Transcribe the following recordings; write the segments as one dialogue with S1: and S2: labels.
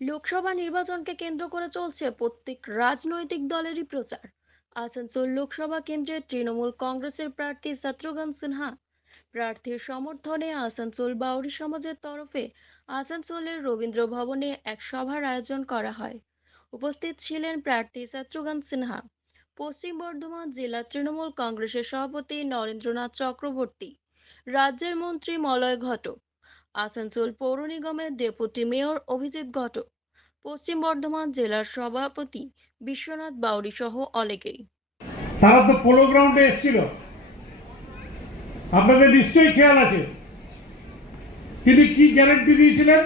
S1: লোকসভা নির্বাচনকে কেন্দ্র করে চলছে প্রত্যেক রাজনৈতিক দলেরই প্রচার। আসানসোল লোকসভা কেন্দ্রের তৃণমূল কংগ্রেসের প্রার্থী শত্রুঘ্ন সিনহা, প্রার্থীর সমর্থনে আসানসোল বাউরি সমাজের তরফে আসানসোলের রবীন্দ্র ভবনে এক সভার আয়োজন করা হয়। উপস্থিত ছিলেন প্রার্থী শত্রুঘ্ন সিনহা, পশ্চিম বর্ধমান জেলা তৃণমূল কংগ্রেসের সভাপতি নরেন্দ্রনাথ চক্রবর্তী, রাজ্যের মন্ত্রী মলয় ঘটক আসানসোল পৌর নিগমের ডেপুটি মেয়র অভিজিৎ ঘটক, পশ্চিম বর্ধমান জেলার সভাপতি বিশ্বনাথ বাউরি সহ অনেকেই।
S2: তারা তো পোলো গ্রাউন্ডে এসেছিল। আপনাদের নিশ্চয়ই খেয়াল আছে। তিনি কি গ্যারেন্টি দিয়েছিলেন?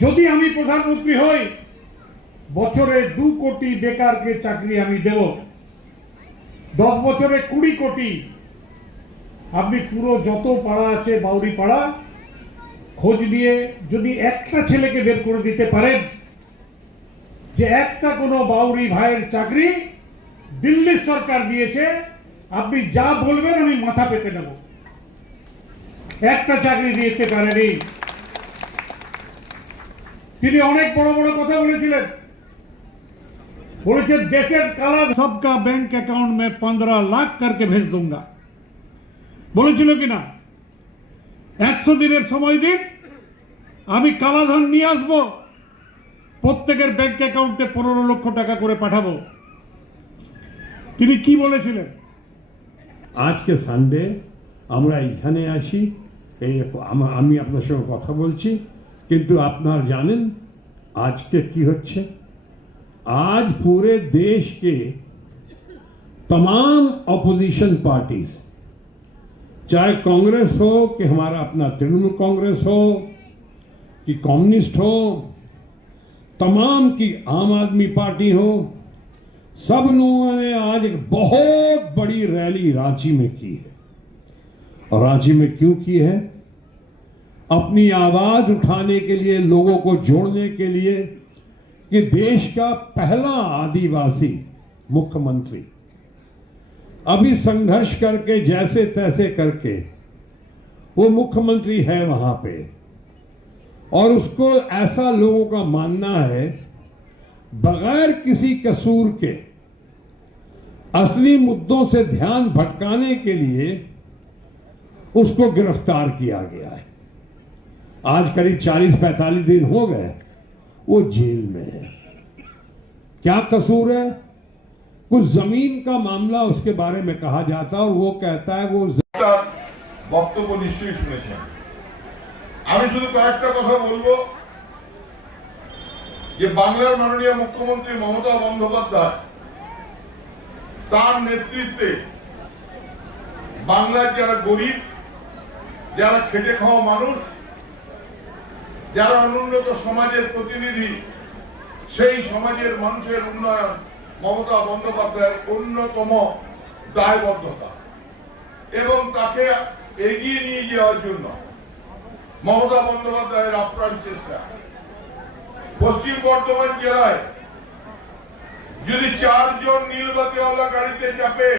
S2: যদি আমি প্রধানমন্ত্রী হই, বছরে দু কোটি বেকারকে চাকরি আমি দেব। দশ বছরে কুড়ি কোটি আপনি পুরো যত পাড়া আছে বাউরি পাড়া, খোঁজ নিয়ে যদি একটা ছেলেকে বের করে দিতে পারেন, যে একটা কোনো বাউরি ভাইয়ের চাকরি দিল্লি সরকার দিয়েছে, আপনি যা বলবেন আমি মাথা পেতে নেব। একটা চাকরি দিতে পারেনি। তিনি অনেক বড় বড় কথা বলেছিলেন। বলেছেন, দেশের কালা সবকা ব্যাংক অ্যাকাউন্ট মে পনেরো লাখ করকে ভেজ दूंगा বলেছিল কিনা একশো দিনের সময় দিন আমি কালাধন নিয়ে আসবো প্রত্যেকের ব্যাংক অ্যাকাউন্টে পনেরো লক্ষ টাকা করে পাঠাবো তিনি কি বলেছিলেন
S3: আজকে সানডে আমরা এখানে আছি এই আমা- আমি আপনার সঙ্গে কথা বলছি কিন্তু আপনার জানেন আজকে কি হচ্ছে आज पूरे देश के तमाम अपोजिशन पार्टीज चाहे कांग्रेस हो कि हमारा अपना तृणमूल कांग्रेस हो, कि कम्युनिस्ट हो, तमाम की आम आदमी पार्टी हो, सब लोगों ने आज एक बहुत बड़ी रैली रांची में की है। और रांची में क्यों की है? अपनी आवाज़ उठाने के लिए, लोगों को जोड़ने के लिए कि देश का पहला आदिवासी मुख्यमंत्री अभी संघर्ष करके, जैसे तैसे करके, वो मुख्यमंत्री है वहाँ पे। और उसको ऐसा लोगों का मानना है, बगैर किसी कसूर के, असली मुद्दों से ध्यान भटकाने के लिए उसको गिरफ़्तार किया गया है। आज करीब 40-45 दिन हो गए, वो जेल में है। क्या कसूर है? कुछ जमीन का मामला उसके बारे में कहा जाता है और वो कहता है वो
S4: তার বক্তব্য নিশ্চয়ই শুনেছেন আমি শুধু কয়েকটা কথা বলবো যে বাংলার মাননীয় মুখ্যমন্ত্রী মমতা বন্দ্যোপাধ্যায় তার নেতৃত্বে বাংলার যারা গরিব যারা খেটে খাওয়া মানুষ যারা অনুন্নত সমাজের প্রতিনিধি সেই সমাজের মানুষের উন্নয়ন মমতা বন্দ্যোপাধ্যায়ের অন্যতম দায়বদ্ধতা। এবং তাকে এগিয়ে নিয়ে যাওয়ার জন্য মমতা বন্দ্যোপাধ্যায়ের আপ্রাণ চেষ্টা। পশ্চিম বর্ধমান জেলায় যদি চারজন নীলবাতিওয়ালা গাড়িতে চাপে